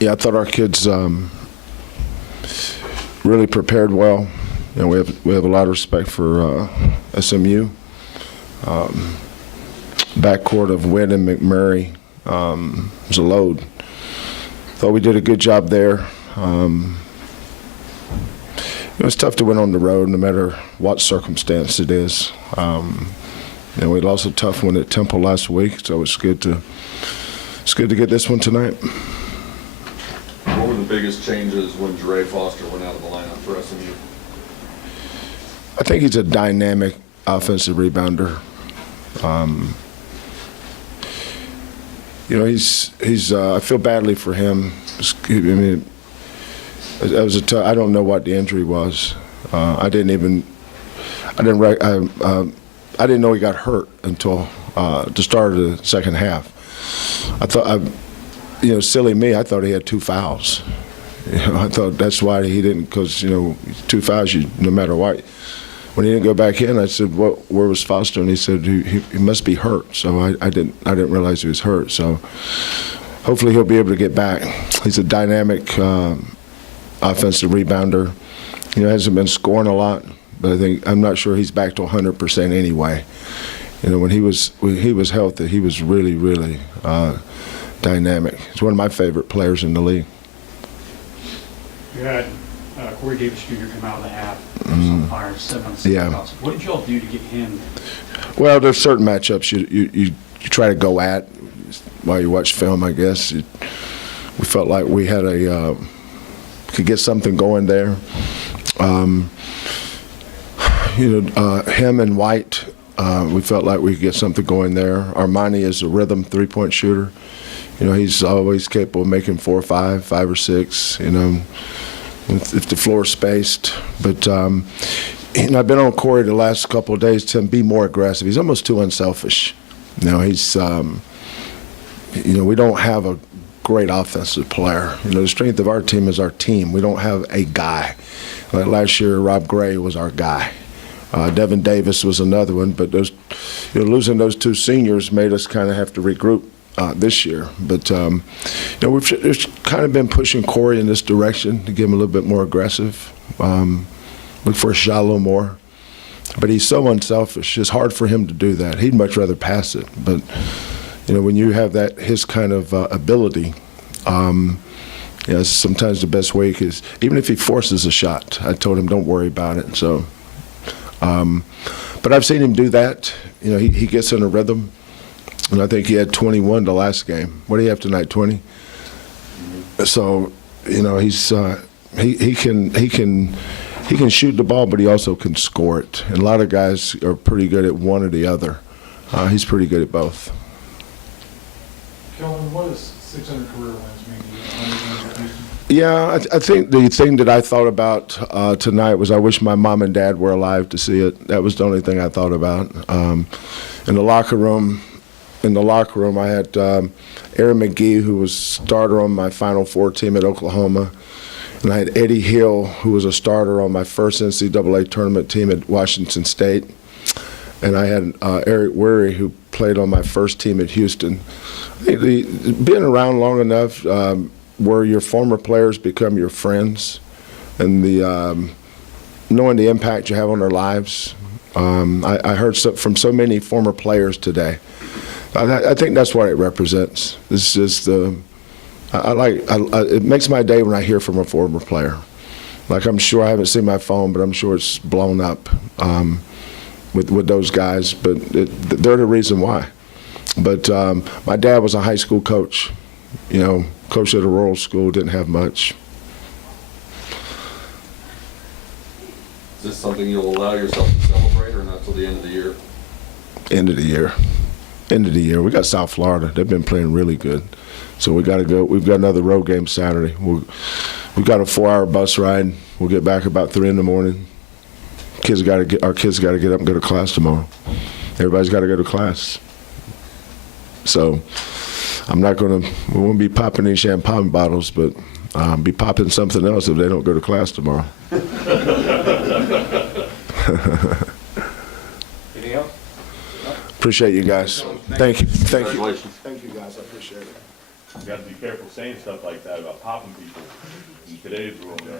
Yeah, I thought our kids really prepared well. You know, we have a lot of respect for SMU. Backcourt of Witt and McMurray was a load. Thought we did a good job there. It's tough to win on the road, no matter what circumstance it is. We lost a tough one at Temple last week, so it's good to get this one tonight. What were the biggest changes when Jere Foster went out of the lineup for SMU? I think he's a dynamic offensive rebounder. I feel badly for him. I mean, it was I don't know what the injury was. I didn't know he got hurt until the start of the second half. I thought, silly me, I thought he had 2 fouls. I thought that's why he didn't, because 2 fouls, no matter what. When he didn't go back in, I said, where was Foster? And he said he must be hurt. So I didn't realize he was hurt. So hopefully he'll be able to get back. He's a dynamic offensive rebounder. Hasn't been scoring a lot, but I'm not sure he's back to 100% anyway. When he was healthy, he was really, really dynamic. He's one of my favorite players in the league. You had Corey Davis Jr. come out of the half, on fire, 7 on 6 Yeah. shots. What did you all do to get him? Well, there's certain matchups you try to go at while you watch film, I guess. We felt like we had could get something going there. Him and White, we felt like we could get something going there. Armani is a rhythm 3-point shooter. He's always capable of making 4 or 5 or 6, if the floor is spaced. But, I've been on Corey the last couple of days to be more aggressive. He's almost too unselfish. He's, we don't have a great offensive player. The strength of our team is our team. We don't have a guy. Like last year, Rob Gray was our guy. Devin Davis was another one, but losing those 2 seniors made us kind of have to regroup this year. But we've kind of been pushing Corey in this direction to get him a little bit more aggressive, look for a shot a little more. But he's so unselfish. It's hard for him to do that. He'd much rather pass it. But when you have his kind of ability, sometimes the best way is even if he forces a shot. I told him don't worry about it. So. But I've seen him do that. He gets in a rhythm, and I think he had 21 the last game. What do you have tonight? 20. So, he's he can shoot the ball, but he also can score it. And a lot of guys are pretty good at one or the other. He's pretty good at both. Kelvin, what does 600 career wins mean to you? Yeah, I think the thing that I thought about tonight was I wish my mom and dad were alive to see it. That was the only thing I thought about. In the locker room, I had Aaron McGee, who was starter on my Final Four team at Oklahoma, and I had Eddie Hill, who was a starter on my first NCAA tournament team at Washington State, and I had Eric Weary, who played on my first team at Houston. I think being around long enough where your former players become your friends, and knowing the impact you have on their lives. I heard from so many former players today. I think that's what it represents. It's just it makes my day when I hear from a former player. Like, I'm sure I haven't seen my phone, but I'm sure it's blown up with those guys. But they're the reason why. But my dad was a high school coach. Coach at a rural school, didn't have much. Is this something you'll allow yourself to celebrate, or not till the end of the year? End of the year. We got South Florida. They've been playing really good. So we got to go. We've got another road game Saturday. We've got a 4-hour bus ride. We'll get back about 3 in the morning. Our kids got to get up and go to class tomorrow. Everybody's got to go to class. So we won't be popping any champagne bottles, but be popping something else if they don't go to class tomorrow. Anything else? Appreciate you guys. Thank you. Congratulations. Thank you guys. I appreciate it. You got to be careful. saying stuff like that about popping people in today's world, man.